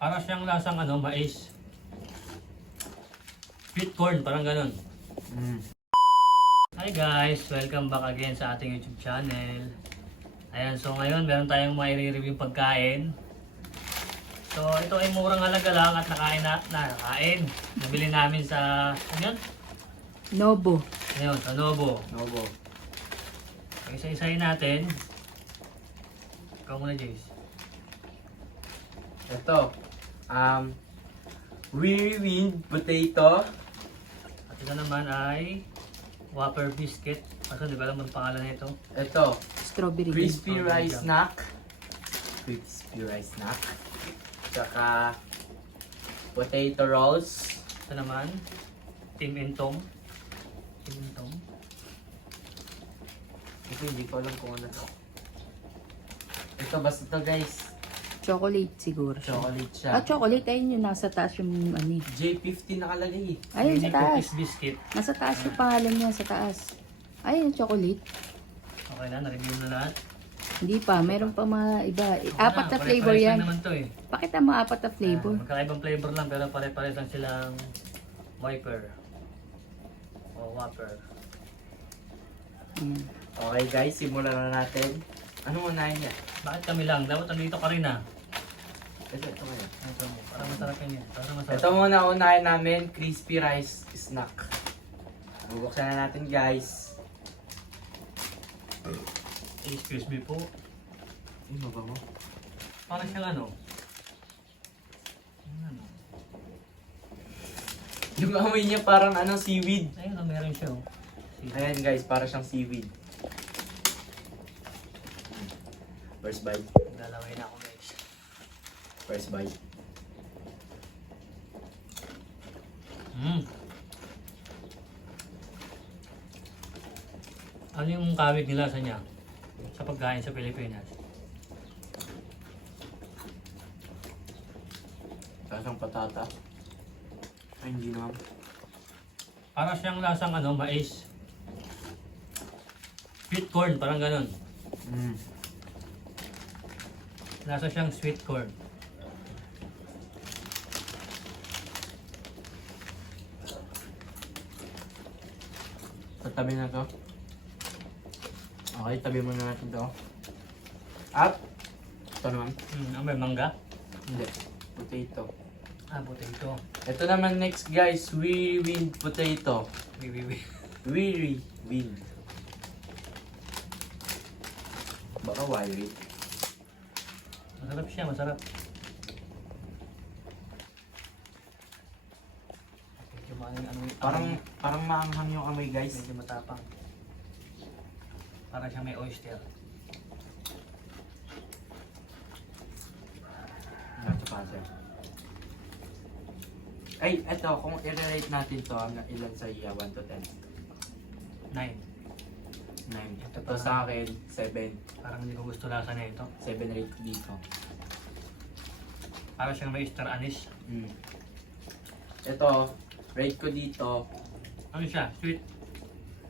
Para siyang lasang ano, mais. Sweet corn, parang ganun. Hi guys! Welcome back again sa ating YouTube channel. Ayan, so ngayon meron tayong mga i-review pagkain. So ito ay murang halaga lang at nakain. Nabili namin sa, ano yun? Nobo. Ayun, sa Nobo. Nobo. Isa-isahin natin. Ikaw muna, Jace. Ito. Weary Wind Potato. At ito naman ay Whopper Biscuit. Kasi di ba alam mo ang pangalan nito? Ito. Strawberry. Crispy Jam. Rice Snack. Crispy Rice Snack. Tsaka Potato Rolls. Ito naman, Tim Entong. Tim Entong. Ito hindi ko alam kung ano to. Ito basta to guys. Chocolate siguro siya. Chocolate siya. Ah, chocolate. Ayun yung nasa taas yung ano eh. J50 nakalagay eh. Ayun, sa Mini taas. Cookies Biscuit. Nasa taas yung pangalan niya, sa taas. Ayun yung chocolate. Okay na, na-review na lahat. Hindi pa, meron pa mga iba. Apat na Pare-pares flavor lang yan. naman to eh. Pakita mo apat na flavor. Magkakaibang flavor lang pero pare-pares lang silang Whopper. O Whopper. Ayan. Okay guys, simulan na natin. Anong unahin niya? Bakit kami lang? Dapat nandito ka rin ah. Ito kaya. Ito mo, para masarap yan. Para masarap. Ito muna unahin namin, Crispy Rice Snack. Bubuksan na natin guys. Excuse me po. Ay, mabango. Para siyang ano? Ano? Yung amoy niya parang ano, seaweed. Ayun na, meron siya oh. Ayan guys, para siyang seaweed. First bite. Lalaway na ako guys. First bite. Ano yung kawig nila sa niya? Sa pagkain sa Pilipinas? Lasang patata. Ay, hindi naman. Para siyang lasang ano, mais. Sweet corn, parang ganun. Lasa siyang sweet corn. Tatabi na to. Okay, tabi muna natin to. At, ito naman. May mangga? Hindi. Potato. Ah, potato. Ito naman next guys, Weary Wind Potato. Wait. Weary Wind. Baka wiry. Masarap siya, masarap. Medyo Parang maanghang yung amoy guys. medyo matapang. Para siya may oyster. Ito pa siya. Ay, eto, kung i-rate natin to, ilan sa iya? 1 to 10? 9. 9. Ito Ito pa. sa akin, 7. Parang hindi ko gusto lasa na ito. 7 rate dito. Para siyang may oyster anise. Ito, rate ko dito, Ano siya? Sweet.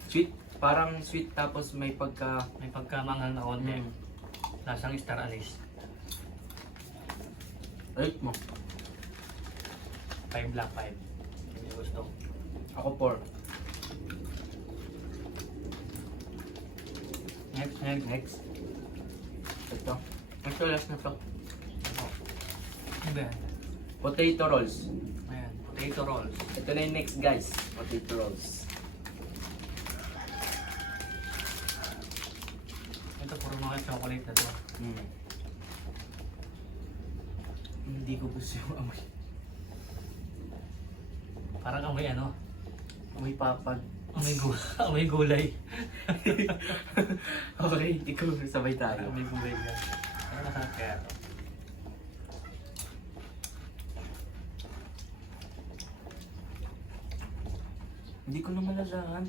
sweet. Parang sweet tapos may pagka... May pagkamanghang na konti. Mm. Lasang star anise. Rate mo. 5 lang, 5. Hindi ko gusto. Ako 4. Next. Next. Ito. Ito, last na to. Ano ba yan? Potato rolls. Ayan, potato rolls. Ito na yung next guys. Potato rolls. Ito puro mga chocolate na to. Hindi ko gusto yung amoy. Parang amoy ano? Amoy papag. Amoy gulay. Okay, ikaw sabay tayo. Amoy gulay yan. Ano masarap kaya ito? Hindi ko na malalaan.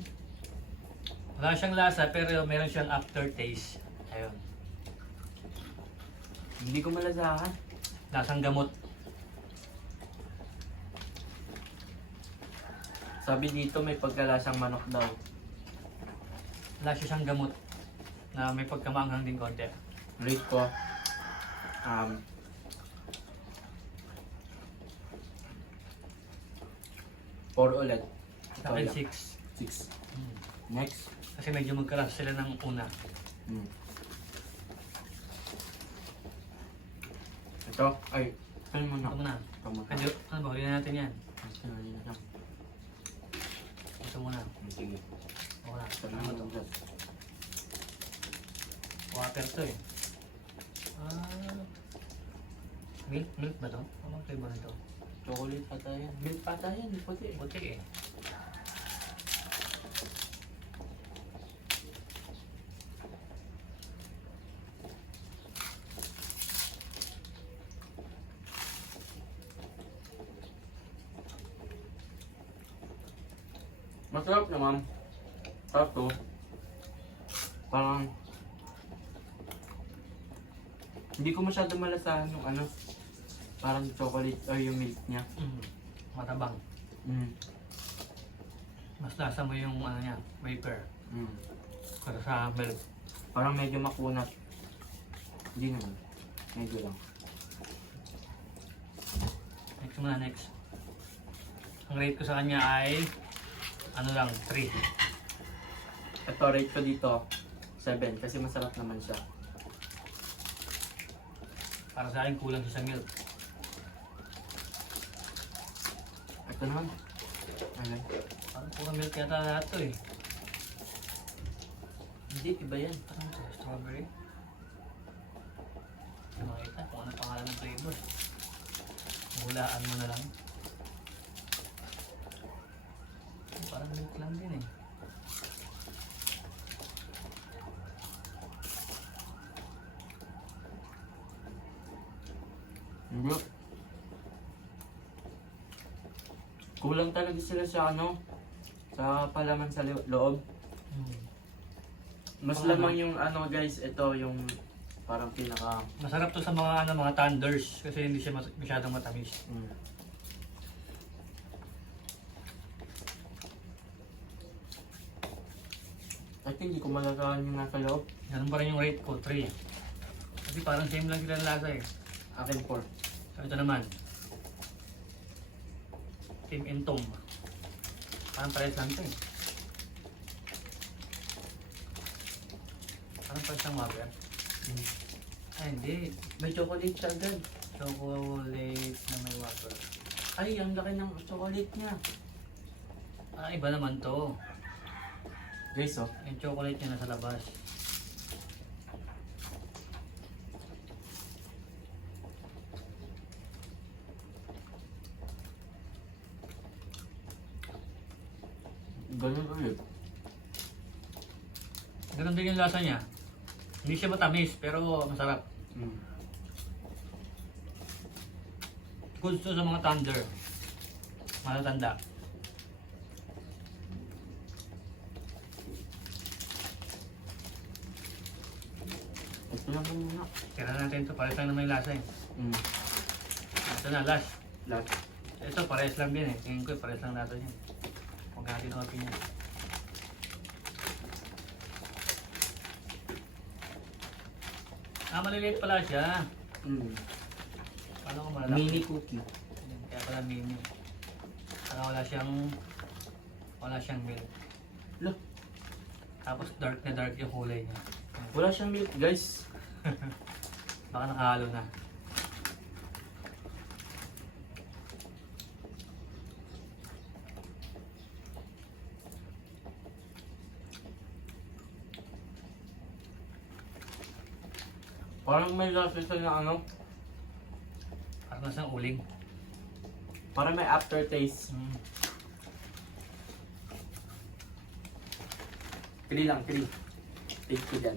Wala siyang lasa pero meron siyang aftertaste. Ayun. Hindi ko malalaan. Lasang gamot. Sabi dito may pagkalasang manok daw. Lasa siyang gamot na may pagkamanghang din konti. Rate ko, 4 ulit. Sa akin Ito, 6. 6. Next. Kasi medyo magkalas sila ng una. Mm. Ito, ay, ito muna. Ito muna. Ito muna. Ano ba? Huli na natin yan. Ito na rin na. Ito muna. Sige. Ito muna. Ito na Ano to? rin. Water to eh. Milk ba to? Anong flavor nito? Chocolate pata yan. Milk pata yan, puti. Puti eh. Masarap naman. Kaso, parang hindi ko masyado malasahan yung ano, parang chocolate or yung milk niya. Matabang. Mm. Mas lasa mo yung ano niya, vapor. Mm. Para sa milk. Parang medyo makunat. Hindi naman. Medyo lang. Next muna, next. Ang rate ko sa kanya ay ano lang, 3. Ito, rate ko dito, 7 kasi masarap naman siya. Para sa akin kulang siya sa milk. Ito naman. Ano? Parang puro milk yata lahat to eh. Hindi, iba yan. Parang ito, strawberry. Hindi makita kung ano pangalan ng flavor. Hulaan mo na lang. Parang milk lang din eh. Hindi. Kulang talaga sila sa ano, sa palaman sa loob. Mas Oo, lamang yung ano guys, ito yung parang pinaka... Masarap to sa mga ano, mga thunders kasi hindi siya masyadong matamis. At hindi ko malagaan yung nasa loob. Ganun pa rin yung rate ko, 3. Kasi parang same lang sila ng lasa eh. Akin 4. So ito naman. Tim and Tom. Parang parehas lang ito eh. Parang parehas lang water. Ay hindi. May chocolate siya agad. Chocolate na may water. Ay, ang laki ng chocolate niya. Iba naman to. Guys, oh. Yung chocolate niya nasa labas. Ganun ulit. Ganun din yung lasa niya. Hindi siya matamis pero masarap. Good to sa mga thunder. Matatanda. Ito lang muna. Tira natin ito. Parehas lang na may lasa eh. Ito na, last. Last. Ito, parehas lang din eh. Tingin ko parehas lang natin yan. Huwag natin ang opinion. Maliliit pala siya. Paano ko malaki? Mini cookie. Kaya pala mini. Para wala siyang milk. Look. Tapos dark na dark yung kulay niya. Wala siyang milk, guys. Baka nakahalo na. Parang may lasa siya na ano. Parang nasa uling. Parang may aftertaste. Kili lang, kili. Take ko dyan.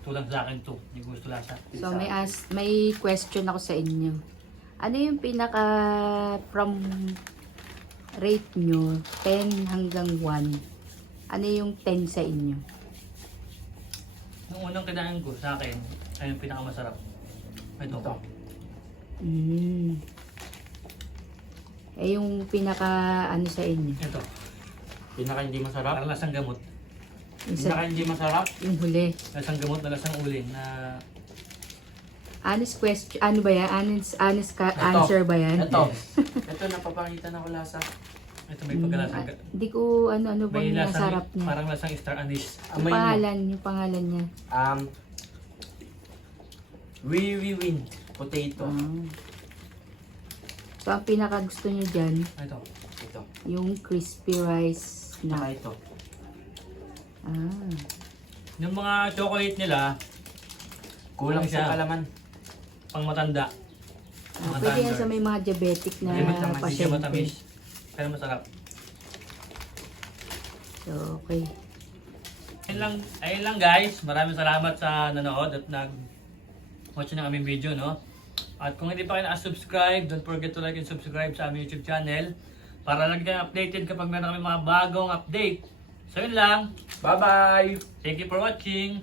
Tulang sa akin to. Hindi ko gusto lasa. So may question ako sa inyo. Ano yung pinaka from rate nyo 10 hanggang 1? Ano yung 10 sa inyo? Nung unang kinain ko sa akin, ay yung pinakamasarap. Ito. Eh yung pinaka ano sa inyo? Ito. Pinaka hindi masarap. Parang lasang gamot. Yung, Pinaka hindi masarap. yung huli. Lasang gamot na lasang uling na Honest question. Ano ba yan? Honest Ito. answer ba yan? Ito. Ito, napapakita na ko lasa. Ito may pagkalasang, Hindi ko ano bang may nasa lasang, harap niya. parang lasang star anise. Amoy mo. Yung pangalan niya. Win potato. So, ang pinaka gusto niyo dyan, Ito. Ito. yung crispy rice Saka na. ito. Yung mga chocolate nila, Kulang Ano siya? sa kalaman. pang matanda. Mga Pwede yan standard. sa may mga diabetic na Hindi matamis, Hindi siya pasyente. matamis. Pero masarap. So, okay. Ayun lang guys. Maraming salamat sa nanood at nag-watch ng aming video, no? At kung hindi pa kayo na-subscribe, don't forget to like and subscribe sa aming YouTube channel para lagi kayo updated kapag meron kami mga bagong update. So yun lang. Bye-bye! Thank you for watching.